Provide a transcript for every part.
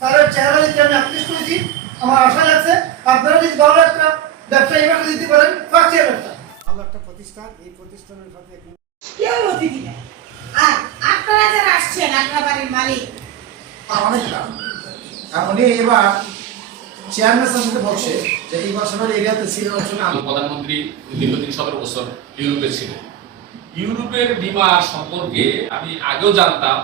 স্যারের চেহারা দেখে আমি আকৃষ্ট হয়েছি। আমার আশা লাগছে আপনারা যদি ভালো একটা ব্যবসা এইভাবে দিতে পারেন, ফার্স্ট ইয়ার ব্যবসা ভালো একটা প্রতিষ্ঠান, এই প্রতিষ্ঠানের সাথে কেউ অতিথি নেই। আর আপনারা যারা আসছেন, আপনার বাড়ির মালিক উনি এবার চেয়ারম্যান সাথে বলছে যে এই বছরের এরিয়াতে ছিল প্রধানমন্ত্রী দীর্ঘদিন 17 বছর ইউরোপে ছিলেন। ইউরোপের বীমা সম্পর্কে আমি আগেও জানতাম।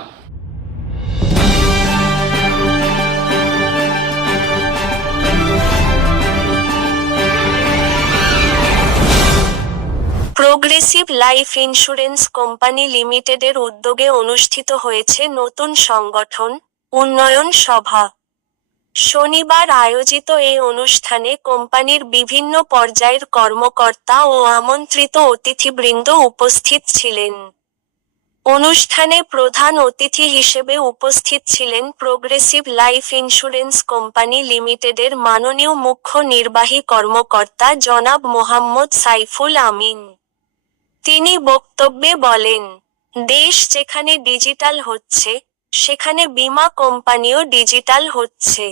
প্রোগ্রেসিভ লাইফ ইন্স্যুরেন্স কোম্পানি লিমিটেডের উদ্যোগে অনুষ্ঠিত হয়েছে নতুন সংগঠন উন্নয়ন সভা। শনিবার আয়োজিত এই অনুষ্ঠানে কোম্পানির বিভিন্ন পর্যায়ের কর্মকর্তা ও আমন্ত্রিত অতিথিবৃন্দ উপস্থিত ছিলেন। অনুষ্ঠানে প্রধান অতিথি হিসেবে উপস্থিত ছিলেন প্রোগ্রেসিভ লাইফ ইন্স্যুরেন্স কোম্পানি লিমিটেডের মাননীয় মুখ্য নির্বাহী কর্মকর্তা জনাব মোহাম্মদ সাইফুল আমিন। তিনি বক্তব্যে বলেন, দেশ যেখানে ডিজিটাল হচ্ছে, সেখানে বীমা কোম্পানিও ডিজিটাল হচ্ছে।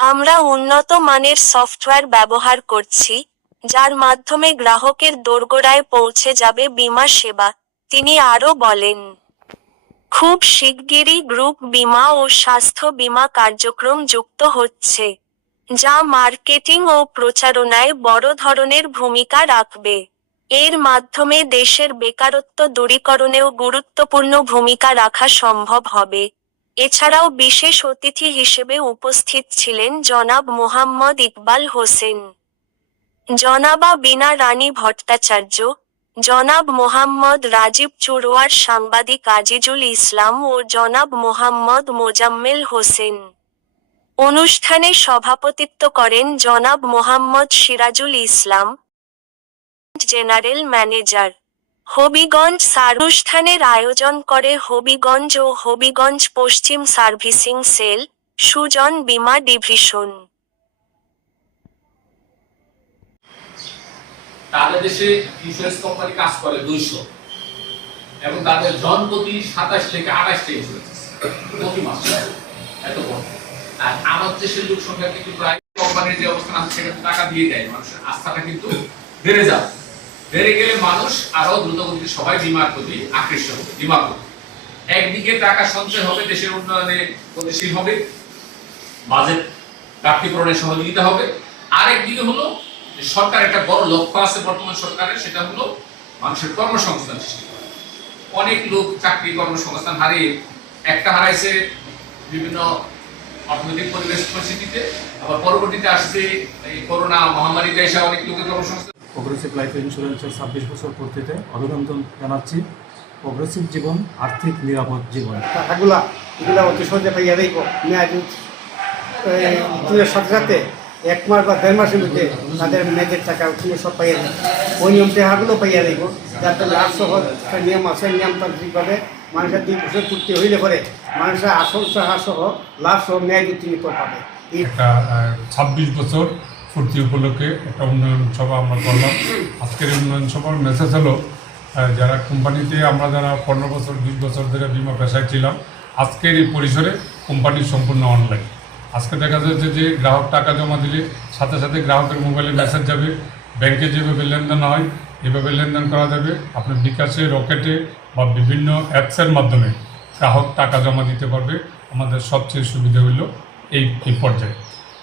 আমরা উন্নত মানের সফটওয়্যার ব্যবহার করছি, যার মাধ্যমে গ্রাহকের দোরগোড়ায় পৌঁছে যাবে বীমা সেবা। তিনি আরও বলেন, খুব শিগগিরই গ্রুপ বীমা ও স্বাস্থ্য বীমা কার্যক্রম যুক্ত হচ্ছে, যা মার্কেটিং ও প্রচারণায় বড় ধরনের ভূমিকা রাখবে। এর মাধ্যমে দেশের বেকারত্ব দূরীকরণেও গুরুত্বপূর্ণ ভূমিকা রাখা সম্ভব হবে। এছাড়াও বিশেষ অতিথি হিসেবে উপস্থিত ছিলেন জনাব মোহাম্মদ ইকবাল হোসেন, জনাবা বীণা রানী ভট্টাচার্য, জনাব মোহাম্মদ রাজীব চুরওয়ার, সাংবাদিক আজিজুল ইসলাম ও জনাব মোহাম্মদ মোজাম্মেল হোসেন। অনুষ্ঠানে সভাপতিত্ব করেন জনাব মোহাম্মদ সিরাজুল ইসলাম, জেনারেল ম্যানেজার, হবিগঞ্জ সার। অনুষ্ঠানের আয়োজন করে হবিগঞ্জ ও হবিগঞ্জ পশ্চিম সার্ভিসিং সেল, সুজন বীমা ডিভিশন। তাদের দেশে ইন্স্যুরেন্স কোম্পানি কাজ করে 200 এবং তাদের জন প্রতি 27 থেকে 28টা ইন্স্যুরেন্স প্রতি মাসে, এত কম। আর আমাদের দেশের লোক সংখ্যা কিন্তু প্রায় কোম্পানির যে অবস্থান আছে সেখানে টাকা দিয়ে দেয়, মানুষের আস্থাটা কিন্তু বেড়ে যায়। বেড়ে গেলে মানুষ আরো দ্রুতগতিতে সবাই বীমার প্রতি আকৃষ্ট হবে। বীমা করবে, একদিকে টাকা সঞ্চয় হবে, দেশের উন্নয়নে গতিশীল হবে, বাজেট ঘাটতি পূরণে সহযোগিতা হবে। আরেকদিকে হলো সরকার একটা বড় লক্ষ্য আছে বর্তমান সরকারের, সেটা হলো মানুষের কর্মসংস্থান সৃষ্টি করা। অনেক লোক চাকরি কর্মসংস্থান হারিয়ে একটা হারাইছে বিভিন্ন অর্থনৈতিক পরিবেশ পরিস্থিতিতে, আবার পরবর্তীতে আসছে এই করোনা মহামারীতে এসে অনেক লোকের কর্মসংস্থান। প্রোগ্রেসিভ লাইফ ইন্স্যুরেন্সের 26 বছর পূর্তিতে অভিনন্দন জানাচ্ছি। প্রোগ্রেসিভ জীবন, আর্থিক নিরাপদ জীবন। টাকাগুলা এগুলা অতি সহজে পাইয়া দেব। দিনের সাথে সাথে 1 মাস বা 1.5 মাসের মধ্যে তাদের মেয়েদের টাকা উঠিয়ে সব পাইয়া দেব। ওই নিয়ম টাকাগুলো পাইয়া দেব, যাতে লাভ সহ একটা নিয়ম আছে, নিয়মতান্ত্রিকভাবে মানুষের 2 বছর পূর্তি হইলে পরে মানুষের আসল টাকা সহ লাভ সহ ন্যায় নীতি পাবে। একটা 26 বছর পূর্তি উপলক্ষে একটা উন্নয়ন সভা আমরা করলাম। আজকের উন্নয়ন সভার মেসেজ হলো, যারা কোম্পানিতে আমরা যারা 15 বছর 20 বছর ধরে বিমা পেশায় ছিলাম, আজকের এই পরিসরে কোম্পানি সম্পূর্ণ অনলাইন। আজকে দেখা যাচ্ছে যে গ্রাহক টাকা জমা দিলে সাথে সাথে গ্রাহকের মোবাইলে মেসেজ যাবে, ব্যাংকে যেভাবে লেনদেন হয় এভাবে লেনদেন করা যাবে। আপনি বিকাশে, রকেটে বা বিভিন্ন অ্যাপসের মাধ্যমে গ্রাহক টাকা জমা দিতে পারবে। আমাদের সবচেয়ে সুবিধা হইল এই পর্যায়ে।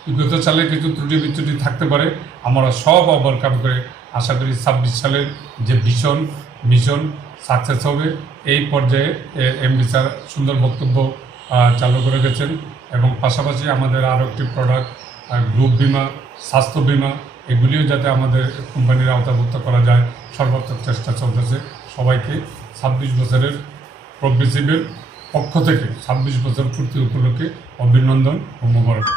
বিগত সালে কিছু ত্রুটি বিচ্যুতি থাকতে পারে, আমরা সব ওভারকাম করে আশা করি 26 সালের যে মিশন সাকসেস হবে। এই পর্যায়ে এমডি স্যার সুন্দর বক্তব্য চালু করে গেছেন এবং পাশাপাশি আমাদের আরও একটি প্রোডাক্ট গ্রুপ বিমা, স্বাস্থ্য বিমা, এগুলিও যাতে আমাদের কোম্পানির আওতাভুক্ত করা যায় সর্বাত্মক চেষ্টা চলতেছে। সবাইকে 26 বছরের প্রোগ্রেসিভের পক্ষ থেকে 26 বছর পূর্তি উপলক্ষে অভিনন্দন ও মোবারক।